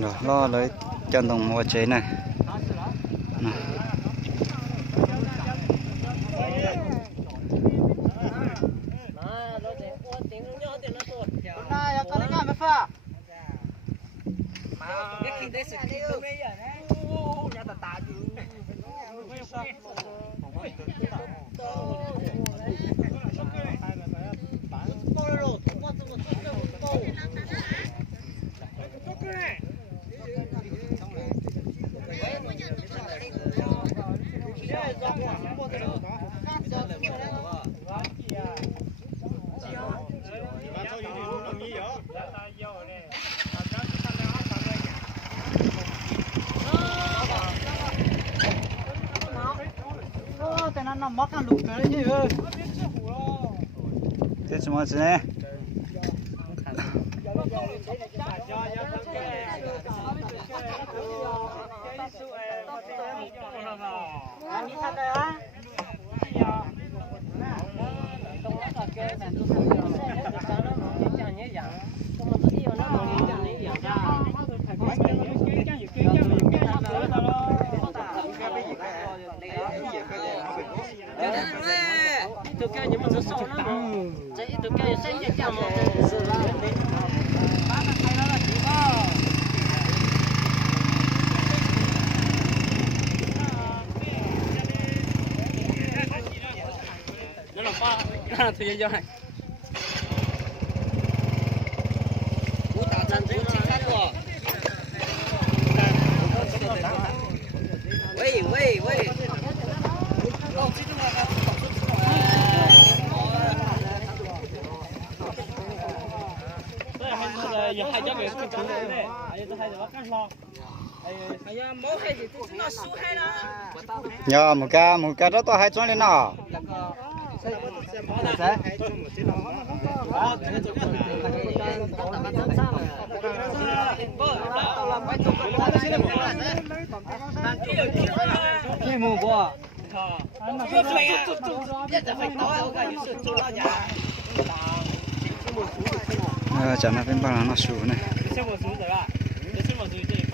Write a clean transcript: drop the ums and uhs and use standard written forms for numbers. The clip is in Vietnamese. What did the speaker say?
rồi lo lấy chân đồng mua chế này. Nào. nó mất ăn lục cái gì ơi. Thế chúng ta sẽ tôi kêu những mình sâu nó chạy tôi kêu xây dựng cho một nó là ba thời gian dài cú tạo thành cú chính xác rồi喂hai cháu về cái chỗ này, ai tôi hay là bắt cắn lo, ai mỗi cái gì tôi nó số hay là, nhờ một ca rất to hai trăm lên nào, cái mù bò, chẳng là bên bao nó sủ này.